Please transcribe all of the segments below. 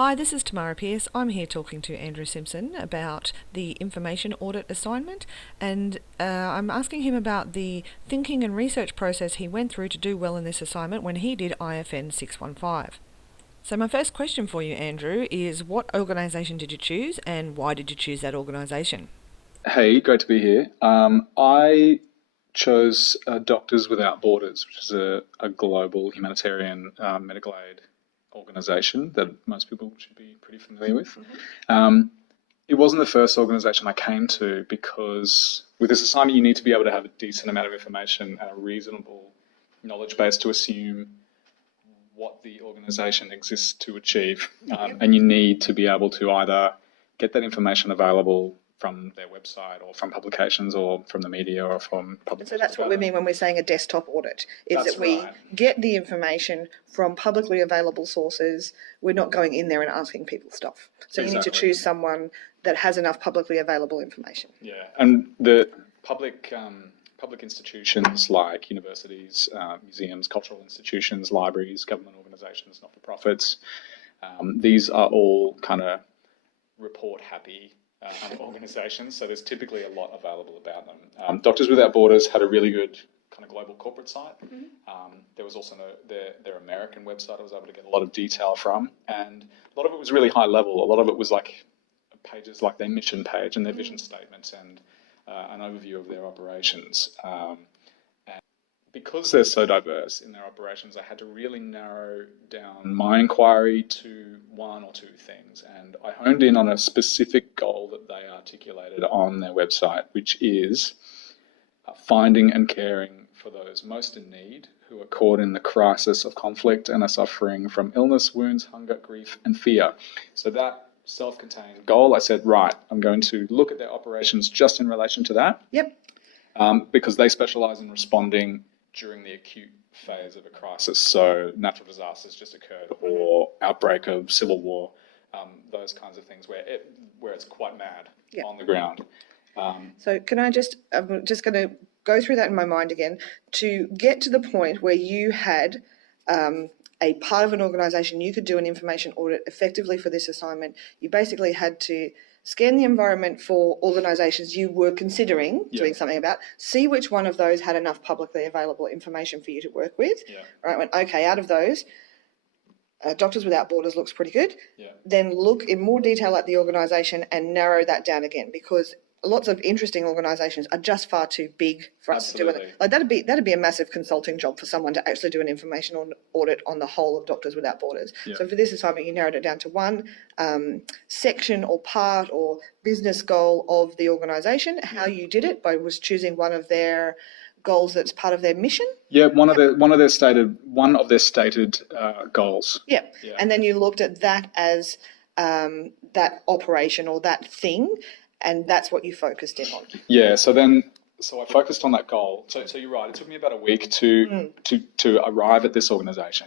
Hi, this is Tamara Pierce. I'm here talking to Andrew Simpson about the information audit assignment, and I'm asking him about the thinking and research process he went through to do well in this assignment when he did IFN615. So my first question for you, Andrew, is what organisation did you choose and why did you choose that organisation? Hey, great to be here. I chose Doctors Without Borders, which is a global humanitarian medical aid organisation that most people should be pretty familiar with. Um, it wasn't the first organisation I came to because with this assignment you need to be able to have a decent amount of information and a reasonable knowledge base to assume what the organisation exists to achieve. And you need to be able to either get that information available from their website or from publications or from the media or from So that's what we mean when we're saying a desktop audit, is That's that we right. get the information from publicly available sources. We're not going in there and asking people stuff. So you need to Exactly. choose someone that has enough publicly available information. Yeah, and the public institutions like universities, museums, cultural institutions, libraries, government organisations, not-for-profits, these are all kind of report happy organisations, so there's typically a lot available about them. Doctors Without Borders had a really good kind of global corporate site. There was also their American website I was able to get a lot of detail from, and a lot of it was really high level. A lot of it was like pages like their mission page and their vision statements and an overview of their operations. And because they're so diverse in their operations, I had to really narrow down my inquiry to one or two things. And I honed in on a specific goal that they articulated on their website, which is finding and caring for those most in need who are caught in the crisis of conflict and are suffering from illness, wounds, hunger, grief, and fear. So that self-contained goal, I said, right, I'm going to look at their operations just in relation to that. Yep. Because they specialise in responding during the acute phase of a crisis. So natural disasters just occurred or outbreak of civil war, those kinds of things where it's quite mad on the ground. So I'm just going to go through that in my mind again to get to the point where you had a part of an organisation, you could do an information audit effectively for this assignment. You basically had to scan the environment for organisations you were considering doing something about, see which one of those had enough publicly available information for you to work with. Right, went, okay, out of those, Doctors Without Borders looks pretty good. Then look in more detail at the organisation and narrow that down again, because lots of interesting organisations are just far too big for us to do it. Like that'd be a massive consulting job for someone to actually do an information audit on the whole of Doctors Without Borders. So for this assignment, you narrowed it down to one section or part or business goal of the organisation. How you did it was choosing one of their goals that's part of their mission. One of their stated goals. And then you looked at that as that operation or that thing, and that's what you focused in on. So I focused on that goal. So you're right. It took me about a week to arrive at this organisation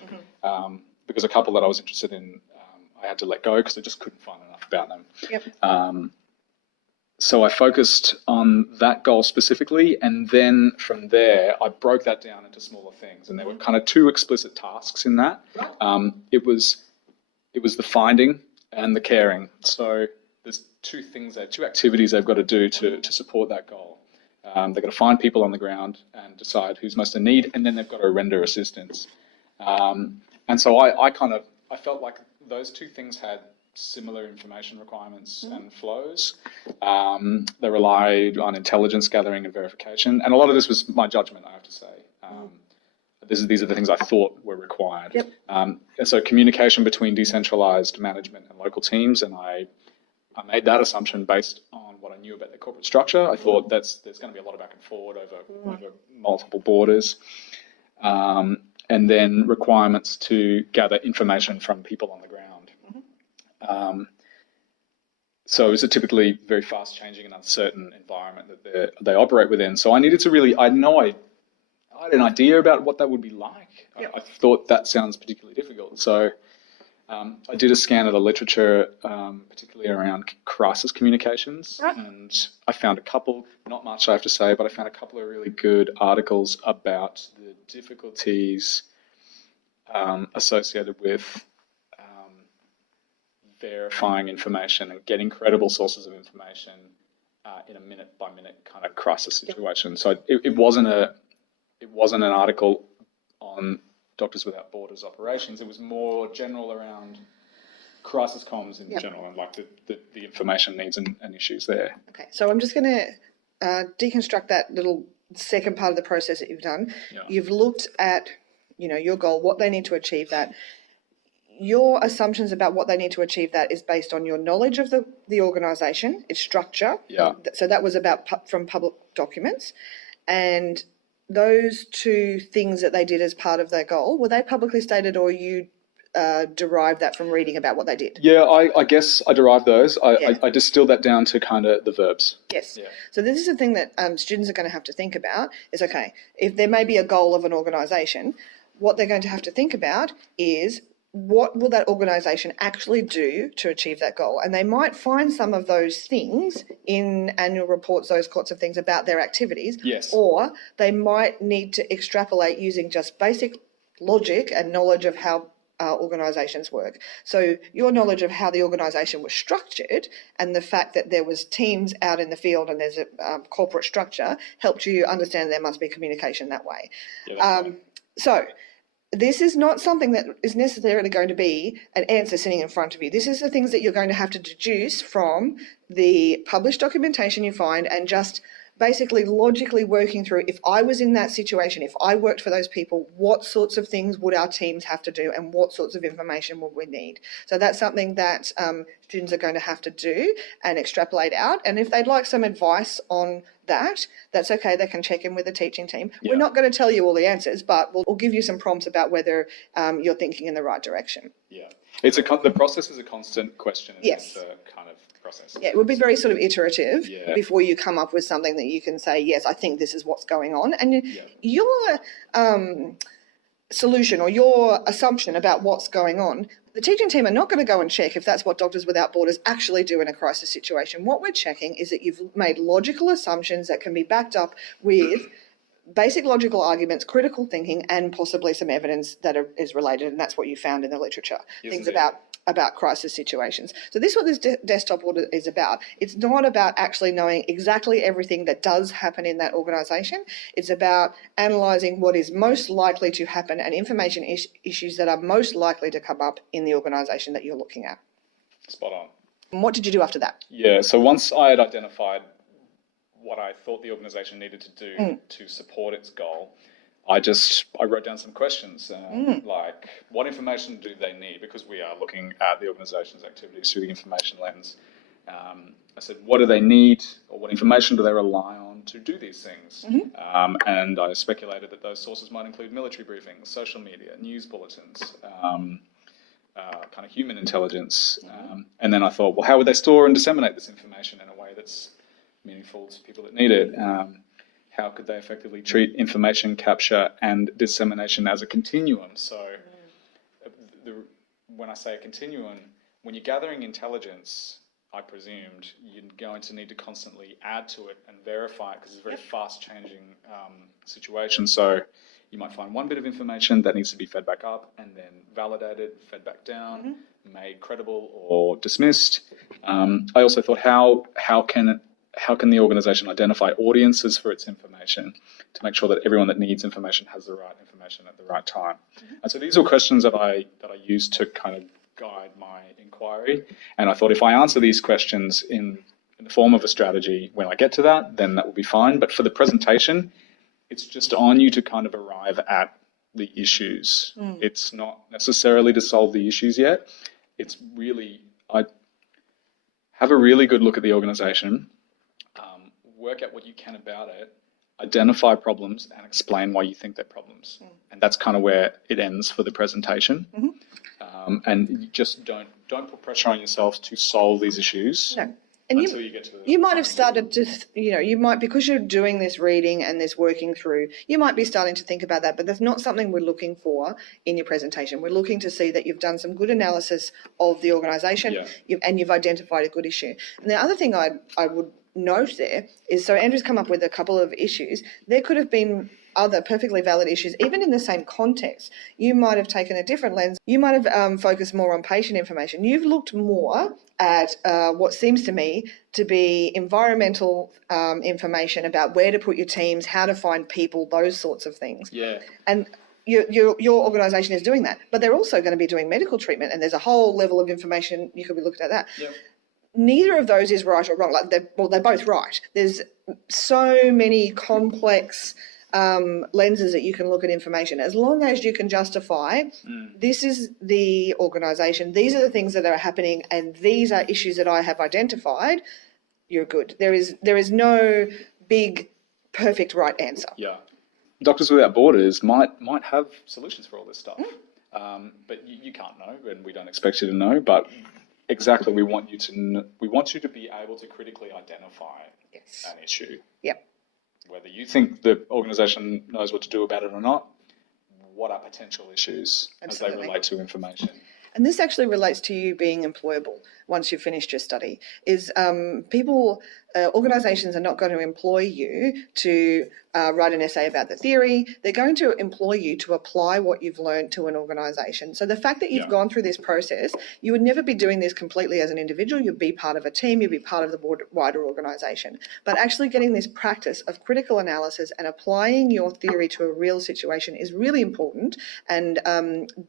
because a couple that I was interested in, I had to let go because I just couldn't find enough about them. So I focused on that goal specifically, and then from there I broke that down into smaller things, and there were kind of two explicit tasks in that. It was the finding and the caring. So there's two activities they've got to do to support that goal. They've got to find people on the ground and decide who's most in need, and then they've got to render assistance. And so I felt like those two things had similar information requirements and flows. They relied on intelligence gathering and verification, and a lot of this was my judgment, I have to say. These are the things I thought were required. And so communication between decentralized management and local teams, and I made that assumption based on what I knew about their corporate structure. I thought there's going to be a lot of back and forward over multiple borders. And then requirements to gather information from people on the ground. So it's a typically very fast changing and uncertain environment that they operate within. So I needed to really, I had an idea about what that would be like. I thought that sounds particularly difficult. So I did a scan of the literature, particularly around crisis communications, and I found a couple, not much I have to say, but I found a couple of really good articles about the difficulties associated with verifying information and getting credible sources of information in a minute-by-minute kind of crisis situation. So it wasn't an article on Doctors Without Borders operations. It was more general around crisis comms in general, and like the information needs and issues there. Okay, so I'm just going to deconstruct that little second part of the process that you've done. Yeah. You've looked at, your goal, what they need to achieve that. Your assumptions about what they need to achieve that is based on your knowledge of the organisation, its structure. Yeah. So that was about from public documents. And those two things that they did as part of their goal, were they publicly stated, or you derived that from reading about what they did? Yeah, I guess I derived those. I distilled that down to kind of the verbs. Yes. Yeah. So this is the thing that students are going to have to think about is, okay, if there may be a goal of an organisation, what they're going to have to think about is, what will that organisation actually do to achieve that goal? And they might find some of those things in annual reports, those sorts of things about their activities. Yes. Or they might need to extrapolate using just basic logic and knowledge of how organisations work. So your knowledge of how the organisation was structured and the fact that there was teams out in the field and there's a corporate structure helped you understand there must be communication that way. Yeah, that's right. So this is not something that is necessarily going to be an answer sitting in front of you. This is the things that you're going to have to deduce from the published documentation you find, and just basically logically working through, if I was in that situation, if I worked for those people, what sorts of things would our teams have to do and what sorts of information would we need? So that's something that students are going to have to do and extrapolate out. And if they'd like some advice on that, that's okay. They can check in with the teaching team. Yeah. We're not going to tell you all the answers, but we'll give you some prompts about whether you're thinking in the right direction. Yeah. The process is a constant question. Yes. It's a kind of process. Yeah, it would be very sort of iterative before you come up with something that you can say, yes, I think this is what's going on. And your solution or your assumption about what's going on, the teaching team are not going to go and check if that's what Doctors Without Borders actually do in a crisis situation. What we're checking is that you've made logical assumptions that can be backed up with basic logical arguments, critical thinking, and possibly some evidence that is related, and that's what you found in the literature. Things about crisis situations. So this is what this desktop audit is about. It's not about actually knowing exactly everything that does happen in that organisation. It's about analysing what is most likely to happen and information issues that are most likely to come up in the organisation that you're looking at. Spot on. And what did you do after that? Yeah, so once I had identified what I thought the organisation needed to do to support its goal, I wrote down some questions like, what information do they need? Because we are looking at the organisation's activities through the information lens. I said, what do they need, or what information do they rely on to do these things? And I speculated that those sources might include military briefings, social media, news bulletins, kind of human intelligence. And then I thought, well, how would they store and disseminate this information in a way that's meaningful to people that need it? How could they effectively treat information capture and dissemination as a continuum? So when I say a continuum, when you're gathering intelligence, I presumed you're going to need to constantly add to it and verify it, because it's a very fast-changing situation. So you might find one bit of information that needs to be fed back up and then validated, fed back down, made credible or dismissed. I also thought, how can the organisation identify audiences for its information to make sure that everyone that needs information has the right information at the right time? And so these are questions that I used to kind of guide my inquiry. And I thought, if I answer these questions in the form of a strategy when I get to that, then that will be fine. But for the presentation, it's just on you to kind of arrive at the issues. It's not necessarily to solve the issues yet. It's really, I have a really good look at the organisation, work out what you can about it, identify problems, and explain why you think they're problems. And that's kind of where it ends for the presentation. And you just don't put pressure on yourself to solve these issues. No. And until you get to you might have started to, you might, because you're doing this reading and this working through, you might be starting to think about that, but that's not something we're looking for in your presentation. We're looking to see that you've done some good analysis of the organisation and you've identified a good issue. And the other thing I would note there is, so Andrew's come up with a couple of issues. There could have been other perfectly valid issues, even in the same context. You might have taken a different lens. You might have focused more on patient information. You've looked more at what seems to me to be environmental information about where to put your teams, how to find people, those sorts of things. Yeah. And your organisation is doing that, but they're also going to be doing medical treatment, and there's a whole level of information you could be looking at that. Yep. Neither of those is right or wrong. Like they're both right. There's so many complex lenses that you can look at information. As long as you can justify, this is the organisation, these are the things that are happening, and these are issues that I have identified, you're good. There is no big, perfect right answer. Yeah. Doctors Without Borders might have solutions for all this stuff, but you can't know, and we don't expect you to know. But exactly, we want you to be able to critically identify an issue. Yep. Whether you think the organisation knows what to do about it or not, what are potential issues as they relate to information? And this actually relates to you being employable once you've finished your study, is organisations are not going to employ you to write an essay about the theory. They're going to employ you to apply what you've learned to an organisation. So the fact that you've gone through this process, you would never be doing this completely as an individual. You'd be part of a team, you'd be part of the wider organisation. But actually getting this practice of critical analysis and applying your theory to a real situation is really important. And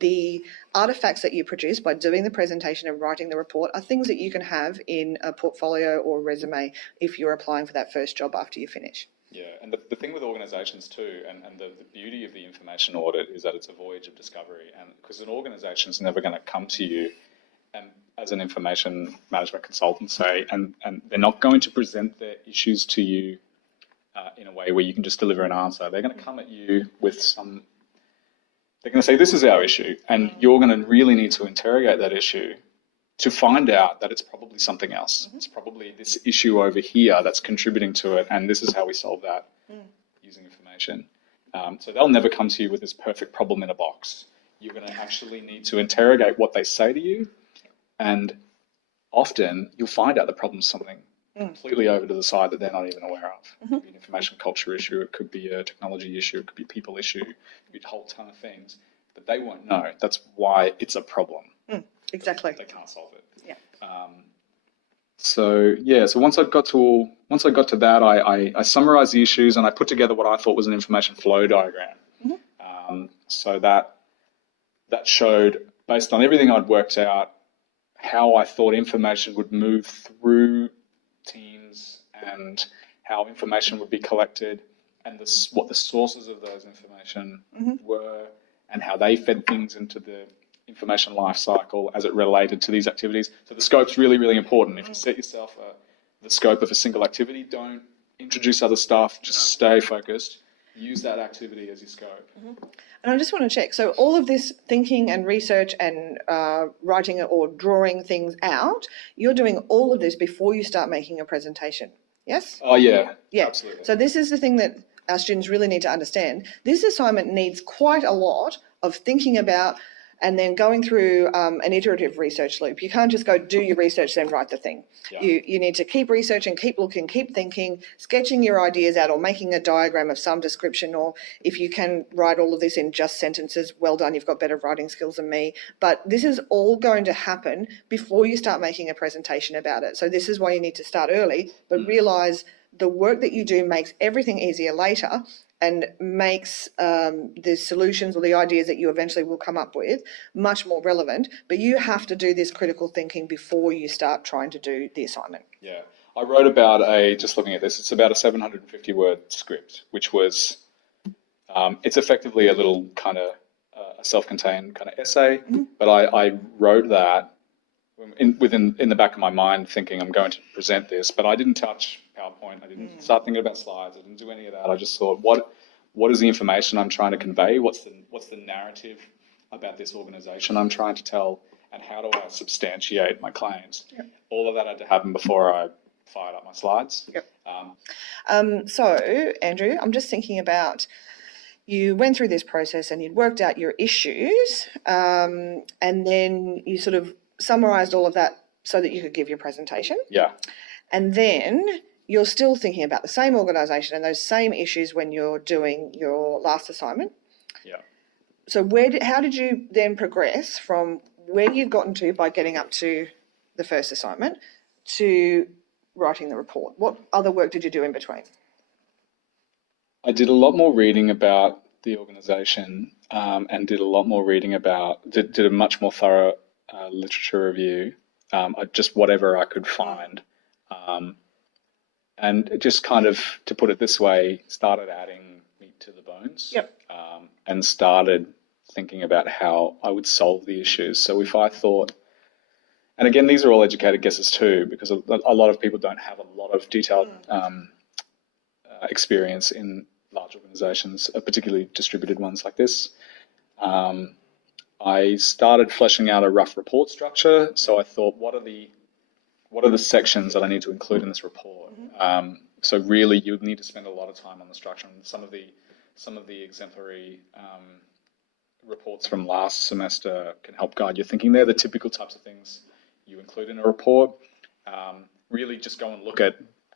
the artefacts that you produce by doing the presentation and writing the report are things that you can have in a portfolio or a resume if you're applying for that first job after you finish. Yeah, and the thing with organisations too, and the beauty of the information audit is that it's a voyage of discovery, and because an organisation is never going to come to you and as an information management consultant, say, and they're not going to present their issues to you in a way where you can just deliver an answer. They're going to come at you with they're going to say, this is our issue, and you're going to really need to interrogate that issue to find out that it's probably something else. It's probably this issue over here that's contributing to it, and this is how we solve that using information. So they'll never come to you with this perfect problem in a box. You're going to actually need to interrogate what they say to you, and often you'll find out the problem's something completely over to the side that they're not even aware of. It could be an information culture issue, it could be a technology issue, it could be a people issue, it could be a whole ton of things, but they won't know. That's why it's a problem. Exactly. They can't solve it. Yeah. So once I got to that, I summarized the issues and I put together what I thought was an information flow diagram. So that showed, based on everything I'd worked out, how I thought information would move through teams and how information would be collected and what the sources of those information were and how they fed things into the information life cycle as it related to these activities. So the scope's really, really important. If you set yourself the scope of a single activity, don't introduce other stuff, just stay focused. Use that activity as your scope. And I just want to check, so all of this thinking and research and writing or drawing things out, you're doing all of this before you start making a presentation, yes? Oh, yeah, absolutely. So this is the thing that our students really need to understand. This assignment needs quite a lot of thinking about and then going through an iterative research loop. You can't just go do your research, then write the thing. Yeah. You need to keep researching, keep looking, keep thinking, sketching your ideas out or making a diagram of some description, or if you can write all of this in just sentences, well done, you've got better writing skills than me. But this is all going to happen before you start making a presentation about it. So this is why you need to start early, but realise the work that you do makes everything easier later and makes the solutions or the ideas that you eventually will come up with much more relevant. But you have to do this critical thinking before you start trying to do the assignment. Yeah. I wrote about just looking at this, it's about a 750-word script, which was, it's effectively a little kind of a self-contained kind of essay, but I wrote that in the back of my mind thinking I'm going to present this, but I didn't touch PowerPoint. I didn't start thinking about slides. I didn't do any of that. I just thought, what is the information I'm trying to convey? What's the narrative about this organisation I'm trying to tell, and how do I substantiate my claims? Yep. All of that had to happen before I fired up my slides. Yep. So, Andrew, I'm just thinking about, you went through this process and you'd worked out your issues, and then you sort of summarised all of that so that you could give your presentation. Yeah. And then you're still thinking about the same organisation and those same issues when you're doing your last assignment. Yeah. So how did you then progress from where you've gotten to by getting up to the first assignment to writing the report? What other work did you do in between? I did a lot more reading about the organisation and did a lot more reading did a much more thorough literature review, just whatever I could find. And just kind of, to put it this way, started adding meat to the bones. Yep. And started thinking about how I would solve the issues. So if I thought, and again, these are all educated guesses too, because a lot of people don't have a lot of detailed experience in large organizations, particularly distributed ones like this. I started fleshing out a rough report structure. So I thought, what are the sections that I need to include in this report? So really, you'd need to spend a lot of time on the structure. And some of the exemplary reports from last semester can help guide your thinking. They're the typical types of things you include in a report. Really, just go and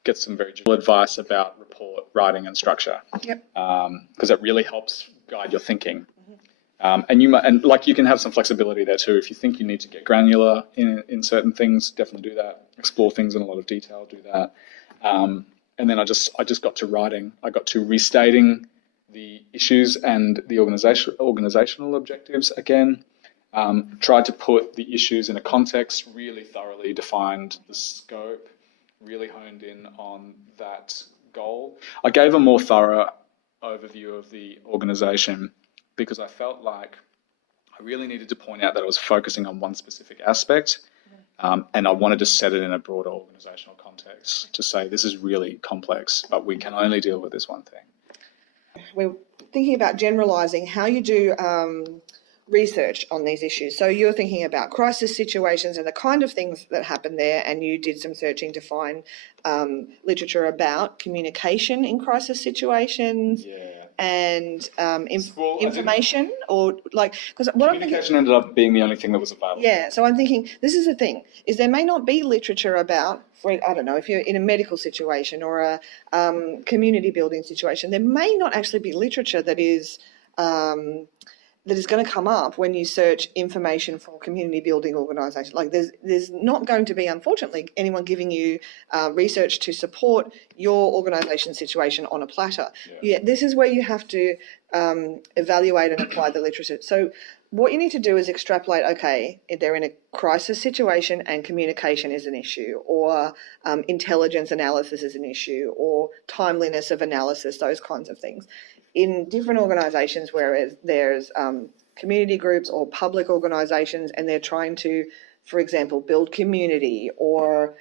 get some very general advice about report writing and structure. Yep. Because it really helps guide your thinking. And you can have some flexibility there too. If you think you need to get granular in certain things, definitely do that. Explore things in a lot of detail, do that. And then I just got to writing. I got to restating the issues and the organizational objectives again. Tried to put the issues in a context, really thoroughly defined the scope, really honed in on that goal. I gave a more thorough overview of the organization because I felt like I really needed to point out that I was focusing on one specific aspect, and I wanted to set it in a broader organizational context to say this is really complex, but we can only deal with this one thing. We're thinking about generalising how you do research on these issues. So you're thinking about crisis situations and the kind of things that happen there, and you did some searching to find literature about communication in crisis situations. Yeah. And information, or like, because what I'm thinking, communication ended up being the only thing that was available. Yeah, so I'm thinking this is the thing: is there may not be literature about, I don't know, if you're in a medical situation or a community building situation, there may not actually be literature that is going to come up when you search information for community building organisations. Like there's not going to be, unfortunately, anyone giving you research to support your organisation situation on a platter. Yeah, this is where you have to evaluate and apply the literature. So what you need to do is extrapolate, okay, if they're in a crisis situation and communication is an issue, or intelligence analysis is an issue, or timeliness of analysis, those kinds of things. In different organisations where there's community groups or public organisations and they're trying to, for example, build community or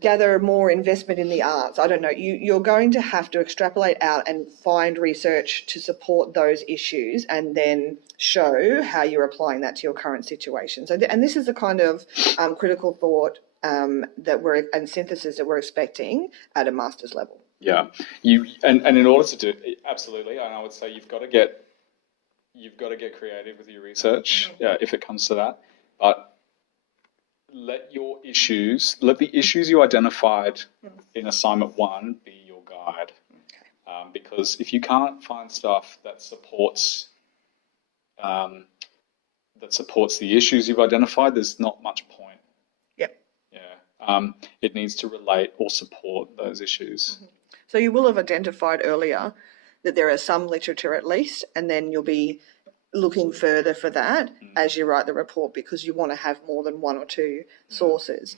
gather more investment in the arts, I don't know, you're going to have to extrapolate out and find research to support those issues and then show how you're applying that to your current situation. So, and this is the kind of critical thought and synthesis that we're expecting at a master's level. Yeah, and in order to do it, absolutely, and I would say you've got to get creative with your research if it comes to that. But let the issues you identified in assignment 1 be your guide, because if you can't find stuff that supports the issues you've identified, there's not much point. Yep. Yeah. It needs to relate or support those issues. Mm-hmm. So you will have identified earlier that there is some literature at least, and then you'll be looking further for that as you write the report, because you want to have more than one or two sources.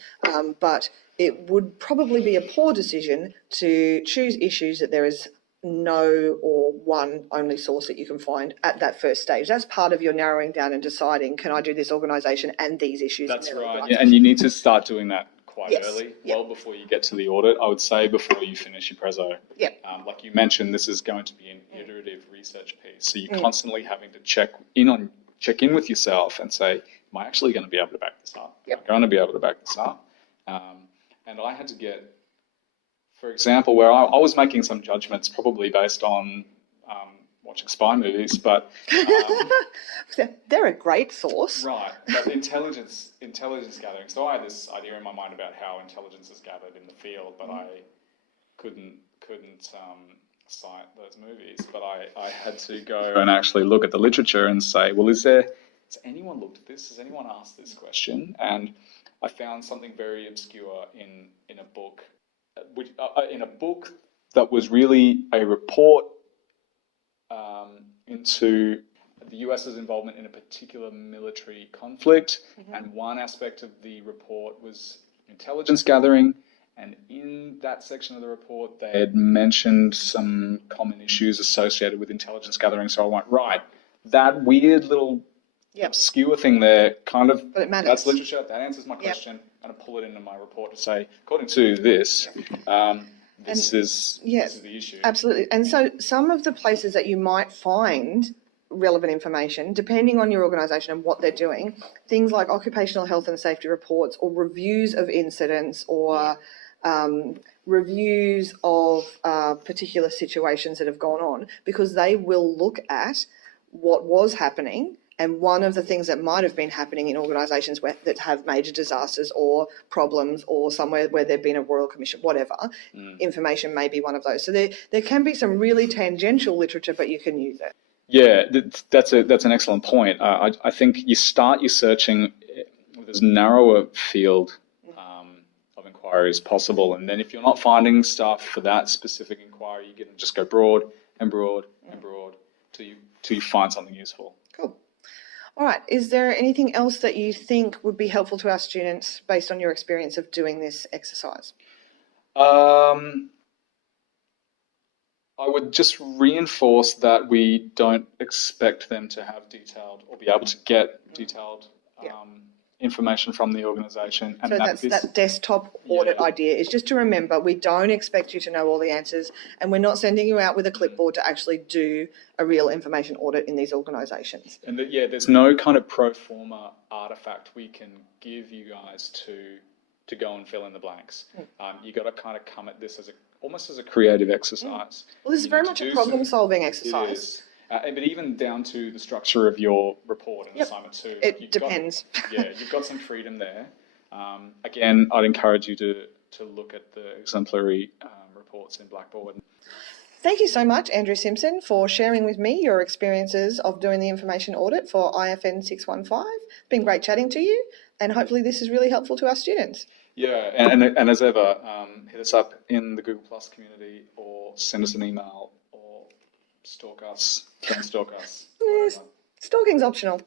But it would probably be a poor decision to choose issues that there is no or one only source that you can find at that first stage. That's part of your narrowing down and deciding, can I do this organisation and these issues? That's right, and you need to start doing that quite early, well before you get to the audit. I would say before you finish your preso. Yep. Like you mentioned, this is going to be an iterative research piece, so you're constantly having to check in with yourself and say, am I actually going to be able to back this up? Yep. Am I going to be able to back this up? And I had to get, for example, where I was making some judgments probably based on watching spy movies, but They're a great source. right. But intelligence gathering. So I had this idea in my mind about how intelligence is gathered in the field, but I couldn't cite those movies. But I had to go and actually look at the literature and say, well, has anyone looked at this? Has anyone asked this question? And I found something very obscure in a book, that was really a report into the US's involvement in a particular military conflict, and one aspect of the report was intelligence gathering. And in that section of the report, they had mentioned some common issues associated with intelligence gathering. So I went, right, that weird little obscure thing there, kind of, but it matters. That's literature, that answers my question. I'm going to pull it into my report to say, according to this, this is the issue. Absolutely. And so some of the places that you might find relevant information, depending on your organisation and what they're doing, things like occupational health and safety reports, or reviews of incidents, or reviews of particular situations that have gone on, because they will look at what was happening. And one of the things that might have been happening in organisations that have major disasters or problems, or somewhere where there've been a royal commission, whatever, information may be one of those. So there can be some really tangential literature, but you can use it. Yeah, that's an excellent point. I think you start your searching with as narrow a field of inquiry as possible, and then if you're not finding stuff for that specific inquiry, you can just go broad and broad and broad till you find something useful. Cool. All right. Is there anything else that you think would be helpful to our students based on your experience of doing this exercise? I would just reinforce that we don't expect them to have detailed or be able to get detailed information from the organisation. And so that desktop audit idea is just to remember, we don't expect you to know all the answers, and we're not sending you out with a clipboard to actually do a real information audit in these organisations. And there's no kind of pro forma artefact we can give you guys to go and fill in the blanks. You got to kind of come at this almost as a creative exercise. Well, this is very much a problem-solving exercise. It is. But even down to the structure of your report and assignment too. It depends. You've got some freedom there. Again, I'd encourage you to look at the exemplary reports in Blackboard. Thank you so much, Andrew Simpson, for sharing with me your experiences of doing the information audit for IFN615. It's been great chatting to you, and hopefully this is really helpful to our students. Yeah, and as ever, hit us up in the Google Plus community, or send us an email, or stalk us, don't stalk us. Yes, stalking's optional.